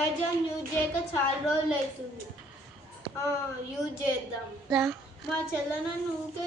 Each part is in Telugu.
అమెజాన్ యూజ్ చేయక చాలా రోజులు అవుతుంది. యూజ్ చేద్దాం. మా చెల్లెను ఊకే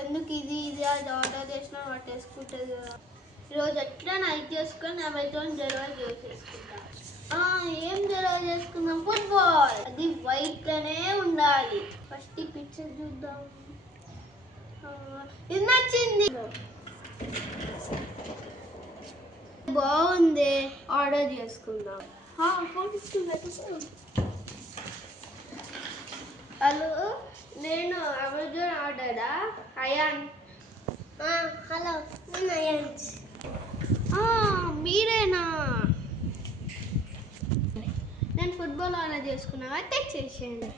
ఎందుకు ఇది అది ఆర్డర్ చేసినా పట్టేసుకుంటుంది కదా. ఈరోజు ఎట్లా నైట్ చేసుకొని అమెజాన్ డెలివరీ చేసేసుకుంటా. ఏం డెలివరీ చేసుకుందాం? ఫుట్బాల్. అది వైట్గానే ఉండాలి. ఫస్ట్ ఈ పిక్చర్ చూద్దాం. ఇది నచ్చింది, బాగుంది, ఆర్డర్ చేసుకుందాం. హలో, నేను అమెజాన్ ఆర్డరా? అయాన్. హలో, నేను అయాన్. మీరేనా? నేను ఫుట్బాల్ ఆర్డర్ చేసుకున్నా, టెక్స్ట్ చేసేయండి.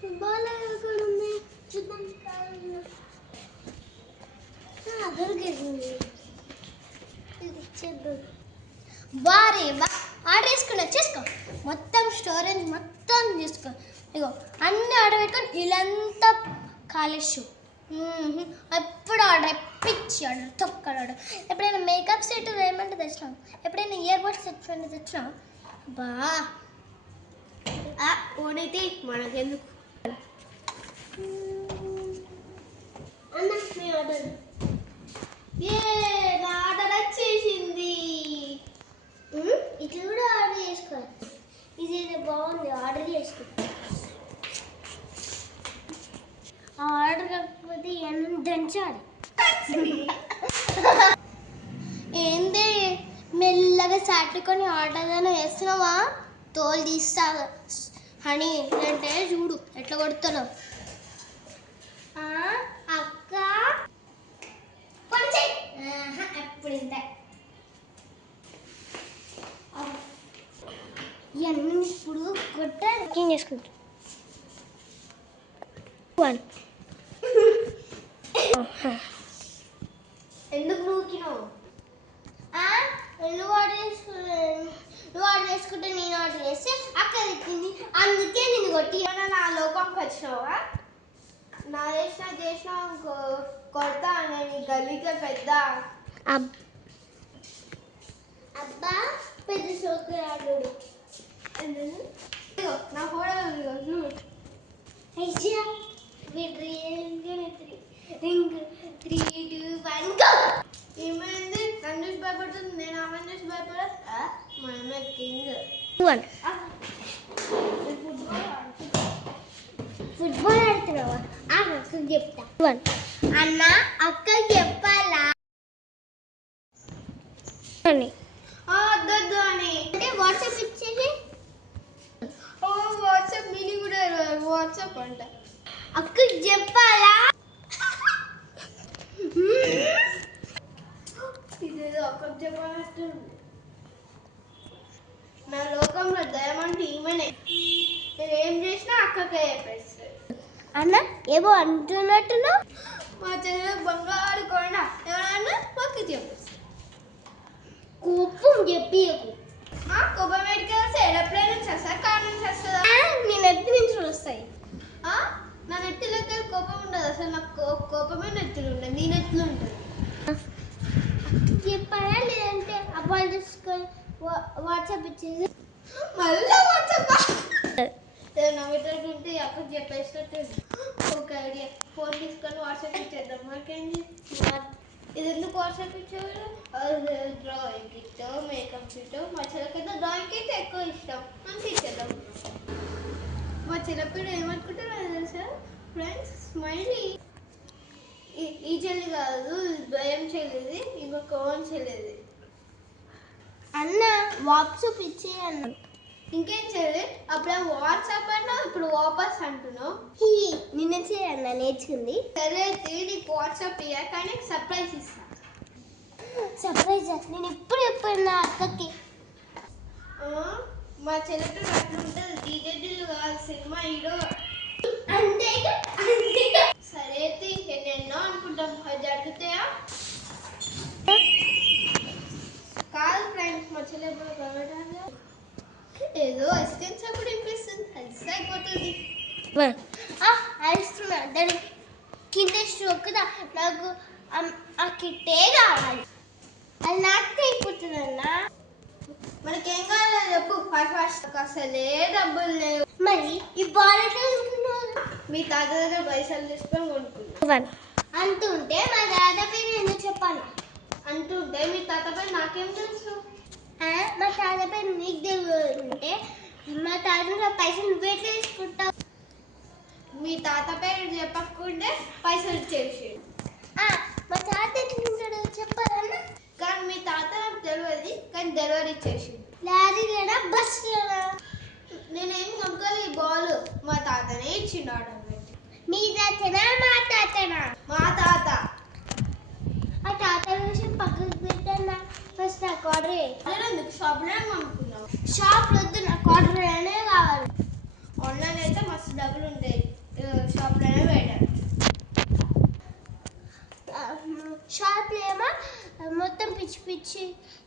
ఫుట్బాల్ ఎక్కడ ఉంది చూద్దాం. దొరికేసింది. బారే బా ఆర్డర్ చేసుకున్నా, చేసుకో. మొత్తం స్టోరేజ్ మొత్తం చేసుకో. ఇగో అన్నీ ఆర్డర్ పెట్టుకొని ఇలాంతా కాలేషు. ఎప్పుడు ఆర్డర్ పిచ్చి ఆర్డర్, తొక్కడు ఆర్డర్. ఎప్పుడైనా మేకప్ సెట్ ఏమంటే తెచ్చినావు? ఎప్పుడైనా ఇయర్ బడ్స్ సెట్ తెచ్చినావు? బా ఓనైతే మనకెందుకు అన్న. మీ ఆర్డర్ నా ఆర్డర్ వచ్చేసింది. ఇట్లా కూడా ఆర్డర్ చేసుకోవచ్చు. ఇది బాగుంది, ఆర్డర్ చేసుకుంటా. ఆర్డర్ కాకపోతే ఏమన్నా దంచాలి. ఏంది మెల్లగా సాటుకొని ఆర్డర్ ఏదైనా వేస్తున్నావా? తోలు తీస్తా హనీ అంటే చూడు ఎట్లా కొడుతున్నావు. అక్క ఎప్పుడు ఇంత ఇవన్నీ ఇప్పుడు కొట్ట చేసుకుంటా. ఎందుకు నూకినావు? నువ్వు ఆర్డర్ చేసుకుంటే నేను ఆర్డర్ చేస్తే అక్క తిట్టింది, అందుకే నేను కొట్టి. నా లోకంకి వచ్చినావా? నా చేసిన కొడతా నేను గల్లీకే పెద్ద. అబ్బా పెద్ద సోకురాడు. నా ఫోటో రింగ్ 3, 2, 1 గో. ఏమైంది? నన్ను చూసి భయపడుతుంది, నేను ఆమెను చూసి భయపడా. మనమే కింగ్. ఫుట్బాల్ ఆడుతున్నావా? అక్కకి చెప్తా. అన్న అక్కకి చెప్పాలా అని? వద్దొద్దు అని అంటే వాట్సాప్ ఇచ్చేసి. వాట్సాప్ మీనింగ్ కూడా వాట్సాప్ అంట. అక్కకి చెప్పాలా? ఇదేదో అక్కకి చెప్పాలంటుంది. నా లోకంలో దయమంటే ఈమెనే. నేను ఏం చేసినా అక్కకే చెప్పేస్తాను. అన్న ఏమో అంటున్నట్టున్నా. మా చెల్లెలు బంగారు కొండ ఎవరన్నా పక్కకి చెప్పేస్తాను. కోపం చెప్పియకు. కోపం పెట్టుకు వస్తే ఎడప్లై నుంచి వస్తా, కార్ నుంచి వస్తుందా? నీ నెత్తి నుంచి వస్తాయి. నా నెత్తిలో కోపం ఉండదు అసలు. నాకు కోపమే నెత్తులు ఉండదు, నీ నెత్తులు ఉంటుంది. చెప్పారా లేదంటే అబ్బాయి తీసుకొని వాట్సాప్ ఇచ్చేది మళ్ళీ వాట్సాప్ నవ్వేటట్టు ఉంటే అక్కడికి చెప్పేసినట్టు ఒక ఐడియా. ఫోన్ తీసుకొని వాట్సాప్ ఇచ్చేద్దాం. మాకేంటి ఇది ఎందుకు వాట్సాప్ ఇచ్చేవాళ్ళు? Drawing kit, makeup kit. మా చెల్లకైతే డ్రాయింగ్ కిట్ ఎక్కువ ఇష్టం, మంచి ఇచ్చేద్దాం. మా చెల్లపిల్ల ఏమనుకుంటారో తెలుసా ఫ్రెండ్స్? స్మైలీ. ఈ చెల్లి కాదు, భయం చెల్లిది, ఇంకొక ఓన్ చెల్లిది. అన్న వాట్సాప్ ఇచ్చే అన్న. ఇంకేం చెల్లి? అప్పుడు వాట్సాప్ అన్నా, ఇప్పుడు వాపస్ అంటున్నావు. నిన్న చేయన్న నేర్చుకుంది. సరే అయితే నీకు వాట్సాప్ ఇయ్యా, కానీ సర్ప్రైజ్ ఇస్తా. సర్ప్రైజ్ నేను ఎప్పుడు చెప్పాను నా అక్కకి. మా చెల్లెట అట్లుంటుంది. టీజెడ్లు కాదు, సినిమా హీరో అంతే. సరే అయితే ఎన్నెన్నో అనుకుంటాం, అది జరుగుతాయా? కాదు ఫ్రెండ్స్, మా చెల్లె ఏదో అప్పుడు వినిపిస్తుంది, అలిసి అయిపోతుంది. అలిస్తున్నా దాని కింద స్ట్రోక్దా. నాకు ఆ కిట్టే కావాలి. అది నాకు అయిపోతుంది అన్న. మనకేం కావాలి చెప్పు. ఫస్ట్ అసలే డబ్బులు లేవు. మరి ఈ బాలెట్ మీ తాత దగ్గర పైసలు తీసుకొని కొనుక్కున్నాను అంటుంటే మా తాత పేరు ఎందుకు చెప్పాను అంటుంటే మీ తాత పేరు నాకేం తెలుసు. మా తాత పేరు నీకు తెలియదంటే మా తాత పైసలు నువ్వే తీసుకుంటావు. మీ తాత పేరు చెప్పకుంటే పైసలు ఇచ్చేసి మా తాత ఎట్లుంటాడు చెప్పాలన్నా. కానీ మీ తాత నాకు తెలియదు కానీ డెలివరీ ఇచ్చేసి లారీ లేడా బస్ లేడా నేనేం కొనుక్కోలే. బాల్ మా తాతనే ఇచ్చిండు ఆర్డర్ పెట్టి. మీ తాతనా మా తాతనా? మా తాత. ఆ తాత విషయం పక్కకు పెట్టన్నా. ఫస్ట్ నాకు ఆర్డర్ ఎందుకు షాప్లో కొనుక్కున్నావు? షాప్లో వద్దు, నాకు ఆర్డర్ అనే కావాలి. ఆన్లైన్ అయితే మస్తు డబ్బులు ఉంటాయి, షాప్లోనే పెట్టారు. షాప్లో ఏమో మొత్తం పిచ్చి పిచ్చి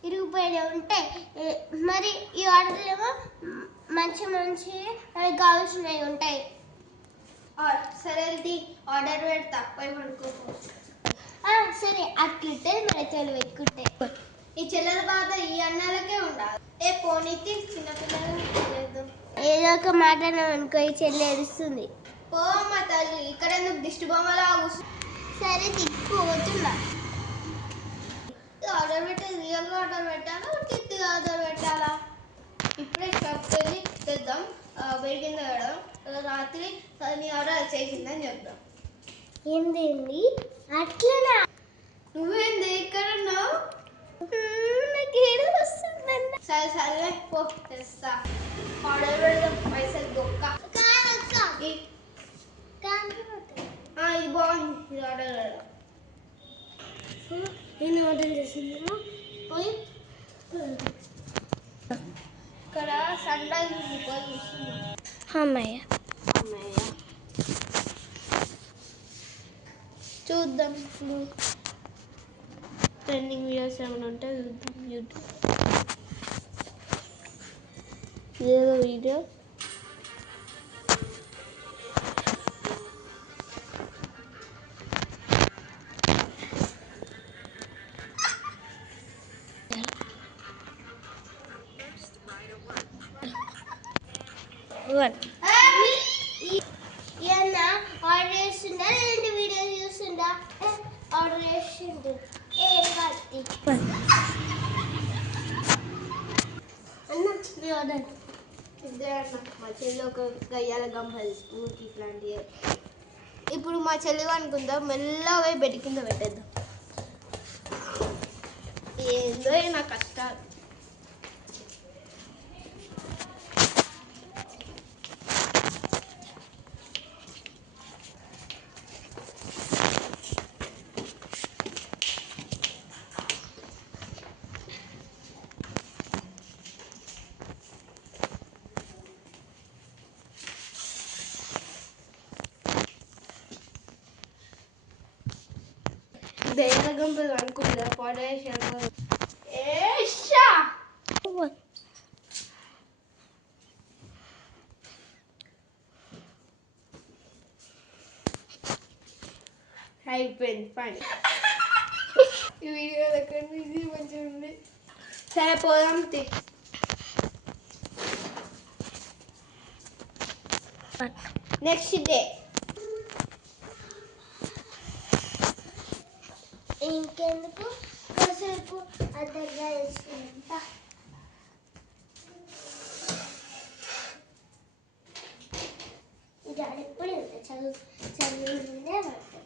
ఇరిగిపోయినా ఉంటాయి. మరి ఈ ఆర్డర్లు ఏమో మంచి మంచి మనకి కావాల్సినవి ఉంటాయి. సరే ఆర్డర్ పెడతా పోయి పడుకోవచ్చు. సరే అట్లుంటే మన చెల్లి పెట్టుకుంటే ఈ చెల్లెల బాధ ఈ అన్నాలకే ఉండాలి. పోనీతి చిన్నపిల్లలు ఏదో ఒక మాట అనుకో ఈ చెల్లి ఏడుస్తుంది. ఓ మా తల్లి ఇక్కడ ఎందుకు దిష్టి బొమ్మలా కూర్చుంది. సరే తిప్పుతున్నా. ఆర్డర్ పెట్టే రియల్గా ఆర్డర్ పెట్టాలా టిత్తుగా ఆర్డర్ పెట్టాలా? ఇప్పుడే షాప్కి వెళ్ళి తెద్దాం. బయట కింద వేయడం రాత్రి నీ ఆర్డర్ చేసిందని చెప్దాం. ఏంది అట్లనా? నువ్వేంది ఇక్కడ ఉన్నావు? సరే సరే పో తెస్తా. ఆర్డర్ పెడదాం పైసలు దొక్క. ఇది బాగుంది, ఇది ఆర్డర్ పెడదాం. నేను ఆర్డర్ చేసిందా పోయి ఇక్కడ సన్ రైజ్ ఉంది పోయి చూస్తున్నాం. అమ్మయ్య చూద్దాం. ట్రెండింగ్ వీడియోస్ ఏమైనా ఉంటే చూద్దాం. యూట్యూబ్ ఏదో వీడియో ఆర్డర్ చేస్తుందా లేదంటే వీడియో చూస్తుందా? ఆర్డర్ చేస్తుండు. ఆర్డర్ మా చెల్లి ఒక గయ్యాల గంపది ఊరికి ఇట్లాంటివి. ఇప్పుడు మా చెల్లి అనుకుందాం మెల్లగా పోయి బెడ్ కింద పెట్టేద్దాం. ఏందో నా కష్టాలు. దయగంప అనుకుంటా పడేసాను. అయిపోయింది పని. ఈ వీడియో దగ్గర ఇది మంచిగా ఉంది. సరే పోదాం. నెక్స్ట్ డే ఇంకెందుకు కాసేపు అద్దగా వేసుకుంటా. ఇది ఎప్పుడు చదువు చదివిందే పడతాడు.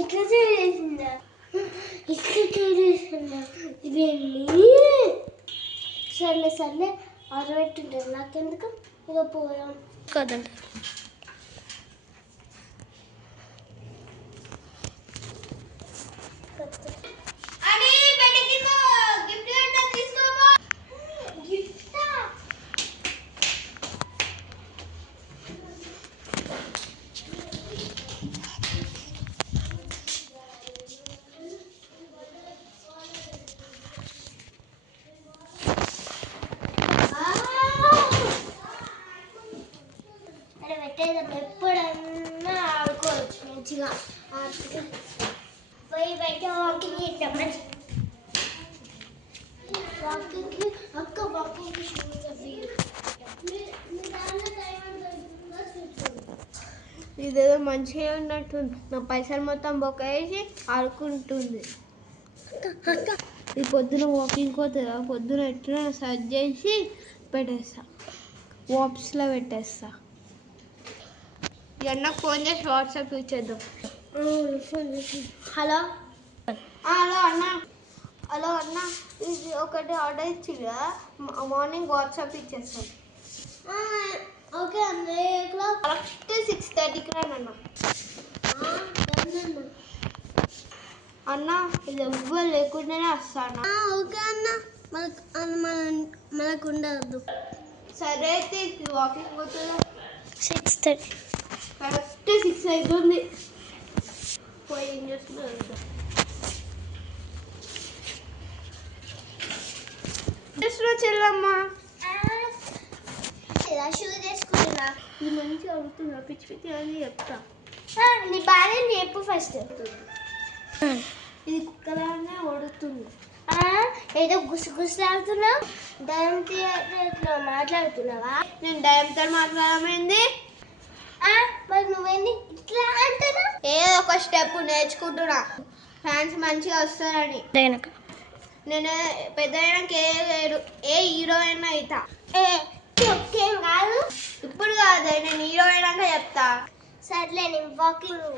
ఇట్లా చేసిందా వెళ్ళి సర్లే సర్లే అరవెట్టుంటారు. నాకెందుకు ఇక పోయాం కదండి. మంచిగా పోయి బయట వాకింగ్ చేద్దాం. వాకింగ్కి అక్క వాకింగ్కి షూస్ అవి ఇదేదో మంచిగా ఉన్నట్టుంది. నా పైసలు మొత్తం బొక్క వేసి ఆడుకుంటుంది. ఈ పొద్దున వాకింగ్ పోతుందా, పొద్దున ఎట్లా సర్చ్ చేసి పెట్టేస్తా, వాప్స్లో పెట్టేస్తా. నాకు ఫోన్ చేసి వాట్సాప్ ఇచ్చేద్దాం. హలో హలో అన్న, హలో అన్న, ఇది ఒకటి ఆర్డర్ ఇచ్చి కదా, మార్నింగ్ వాట్సాప్ ఇచ్చేస్తాం. ఓకే అన్న, కరెక్ట్ 6:30కి రానన్న. అన్న ఇది ఎవ్వరు లేకుండానే వస్తాను. ఓకే అన్న, మనకు ఉండదు. సరే అయితే వాకింగ్ పోతుందా? 6:30 కరెక్ట్ 6 అవుతుంది. పోయి ఏం చేస్తున్నా చెల్లమ్మా, షూ చేసుకుంటున్నా. ఇది మంచిగా అవుతుందా? పిచ్చి పిచ్చి అని చెప్తా. నీ బాగా చెప్పు ఫస్ట్. ఇది కుక్కలానే ఓడుతుంది. ఏదో గుసగుసలాడుతున్నావు, దయంతో మాట్లాడుతున్నావా? నేను దయంతో మాట్లాడమైంది. మరి నువ్వేంది ఇట్లా అంటున్నా? ఏదో ఒక స్టెప్ నేర్చుకుంటున్నా, ఫ్యాన్స్ మంచిగా వస్తారని. నేను పెద్ద ఏ హీరో అయినా అవుతా. ఏం కాదు, ఇప్పుడు కాదు, నేను హీరో అయినాక చెప్తా. సర్లే, నేను వాకింగ్.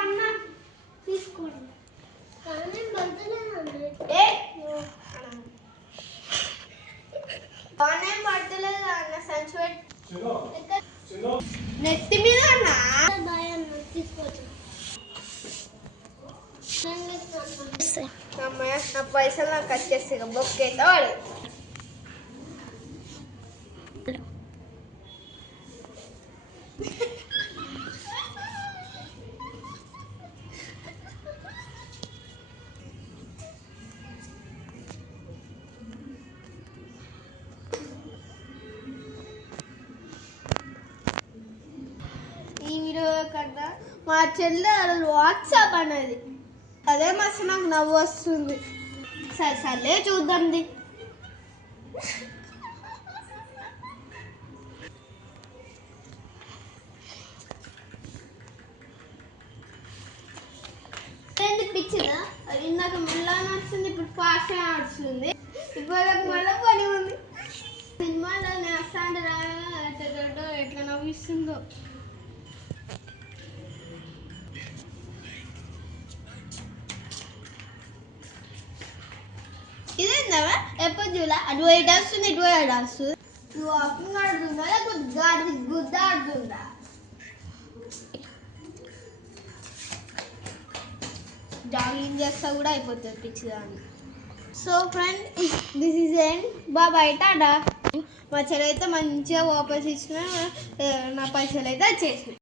అన్న తీసుకోండి. పడతలేదు అన్న, సంచి నెత్తి మీద అన్నా. తీసుకోవచ్చు. అమ్మాయి నా పైసలు నాకు వచ్చేస్తాయి. బొక్కేతో వాడు ఈ వీడియో కన్నా మా చెల్లె వాట్సాప్ అనేది అదే మస్తు నాకు నవ్వు వస్తుంది. సరే సర్లే చూద్దాంది. పిచ్చిదా? ఇందాక మళ్ళా నడుస్తుంది, ఇప్పుడు ఫాస్ట్ నడుస్తుంది. ఇప్పుడు మళ్ళీ పని ఉంది. సినిమాలో నేస్తాంటే ఎట్లా నవ్విస్తుందో. ఇదేందవా ఎప్పుడు చూడ అటు వైట్ వస్తుంది, ఇటు వైట్ వస్తుంది. నువ్వు వాకింగ్ ఆడుతుందా లేకపోతే గుద్ద ఆడుతుందా? జాగింగ్ చేస్తా కూడా అయిపోతుంది పిచ్చిదాన్ని. So friend, this is end. Bye, ta-ta. మా చెల్లి అయితే మంచిగా వాపస్ ఇచ్చిన, నా పైసలు అయితే వచ్చేసి.